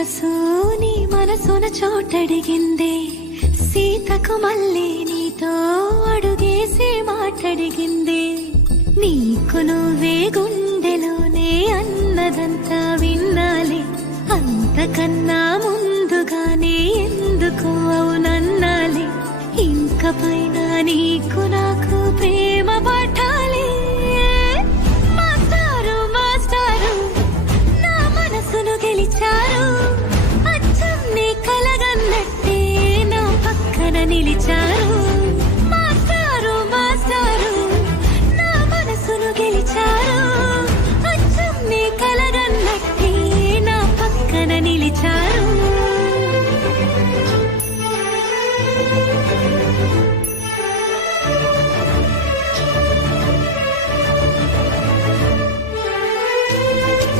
మనసు నీ మనసున చోటడిగిందే సీతకు మళ్ళీ నీతో అడుగేసి మాటడిగిందే నీకు నువ్వే గుండెలోనే అన్నదంతా విన్నాలే అంతకన్నా ముందుగానే ఎందుకు అవునన్నాలే ఇంక పైన నీకు నాకు ప్రేమ పాఠాలే మాస్టారు మాస్టారు నా మనసును గెలిచారు అచ్చం నీ కలగన్నట్టే నా పక్కన నిలిచారు